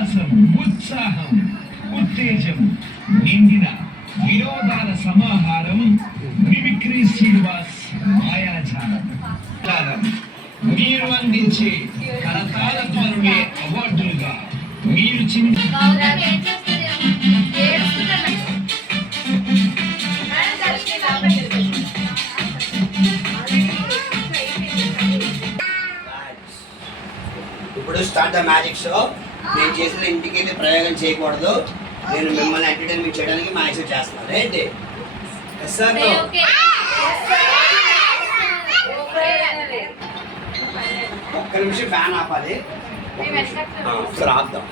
ఉల్లాసం, ఉత్సాహం, ఉత్తేజం నిండిన వినోదాల సమాహారం మిమిక్రీ శ్రీనివాస్ మాయాజాలం. మీరు అందించే కరతాళ ధ్వనులే అవార్డులుగా మీరు ఇప్పుడు స్టార్ట్ ద మ్యాజిక్ షో. నేను చేసిన ఇంటికి ప్రయోగం చేయకూడదు. నేను మిమ్మల్ని ఎంటర్టైన్మెంట్ చేయడానికి మ్యాజిక్ చేస్తున్నాను. ఏంటి సార్? ఒక్క నిమిషం ఫ్యాన్ ఆపాలి. ఒకసారి ఆపుదాం.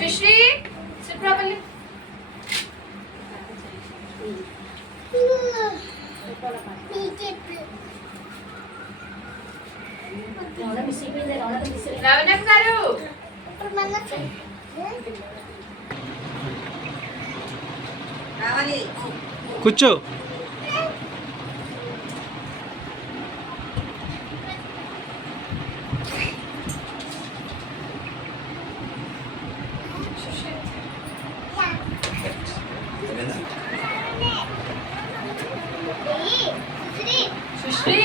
సుశ్రీ సుప్రభల్లి రవణం గారు కూర్చో. సుశ్రీ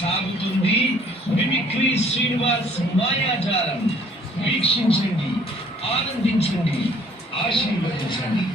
సాగుతుంది మిమిక్రీ శ్రీనివాస్ మాయాజాలం. వీక్షించండి, ఆనందించండి, ఆశీర్వదించండి.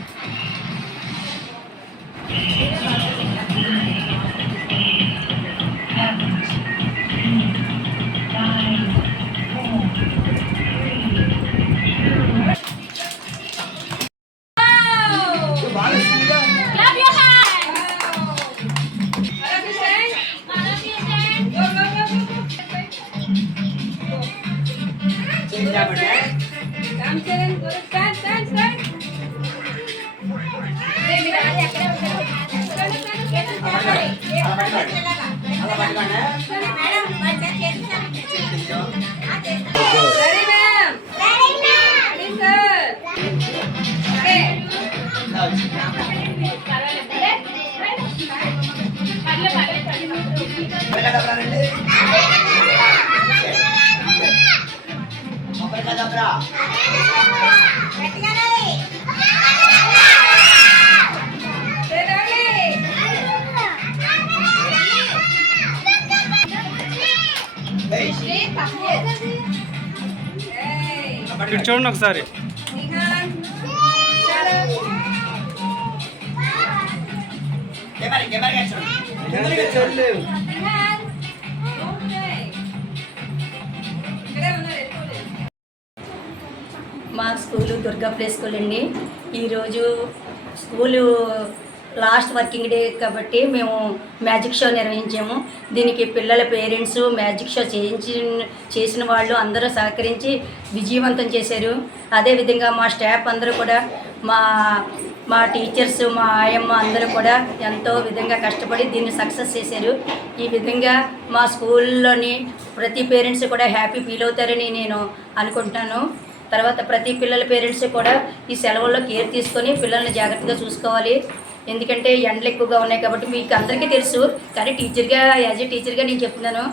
చూడండి ఒకసారి. మా స్కూలు దుర్గా ప్లే స్కూల్ అండి. ఈరోజు స్కూలు లాస్ట్ వర్కింగ్ డే కాబట్టి మేము మ్యాజిక్ షో నిర్వహించాము. దీనికి పిల్లల పేరెంట్స్, మ్యాజిక్ షో చేసిన వాళ్ళు అందరూ సహకరించి విజయవంతం చేశారు. అదేవిధంగా మా స్టాఫ్ అందరూ కూడా మా టీచర్స్, మా ఆయమ్మ అందరూ కూడా ఎంతో విధంగా కష్టపడి దీన్ని సక్సెస్ చేశారు. ఈ విధంగా మా స్కూల్లోని ప్రతి పేరెంట్స్ కూడా హ్యాపీ ఫీల్ అవుతారని నేను అనుకుంటున్నాను. తర్వాత ప్రతి పిల్లల పేరెంట్స్ కూడా ఈ సెలవుల్లో కేర్ తీసుకొని పిల్లల్ని జాగ్రత్తగా చూసుకోవాలి. ఎందుకంటే ఎండలు ఎక్కువగా ఉన్నాయి కాబట్టి మీకు అందరికీ తెలుసు, కానీ యాజ్ ఏ టీచర్గా నేను చెప్తున్నాను.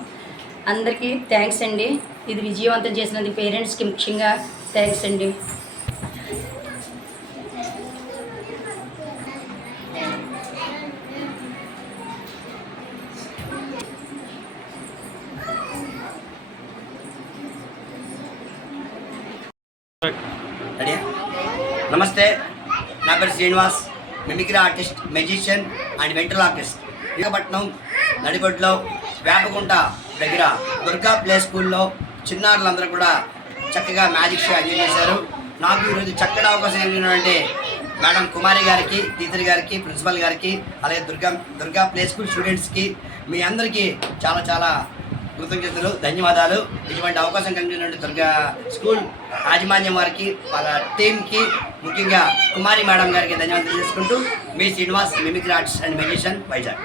అందరికీ థ్యాంక్స్ అండి. ఇది విజయవంతం చేసినందుకు పేరెంట్స్కి ముఖ్యంగా థ్యాంక్స్ అండి. నమస్తే, నా పేరు Srinivas, mimicry artist, magician and ventral artist. Visakhapatnam నడిగొడ్లో వేపగుంట దగ్గర దుర్గా ప్లే స్కూల్లో చిన్నారులందరూ కూడా చక్కగా మ్యాజిక్ షో ఎంజాయ్ చేశారు. నాకు ఈరోజు చక్కటి అవకాశం ఏంటంటే మేడం కుమారి గారికి, టీచర్ గారికి, ప్రిన్సిపల్ గారికి, అలాగే దుర్గా ప్లే స్కూల్ స్టూడెంట్స్కి, మీ అందరికీ చాలా చాలా కృతజ్ఞతలు, ధన్యవాదాలు. ఇటువంటి అవకాశం కలిగినటువంటి దుర్గా స్కూల్ యాజమాన్యం వారికి, వాళ్ళ టీంకి, ముఖ్యంగా కుమారి మేడం గారికి ధన్యవాదాలు తెలుసుకుంటూ మీ Srinivas, mimicry artist and magician, Vizag.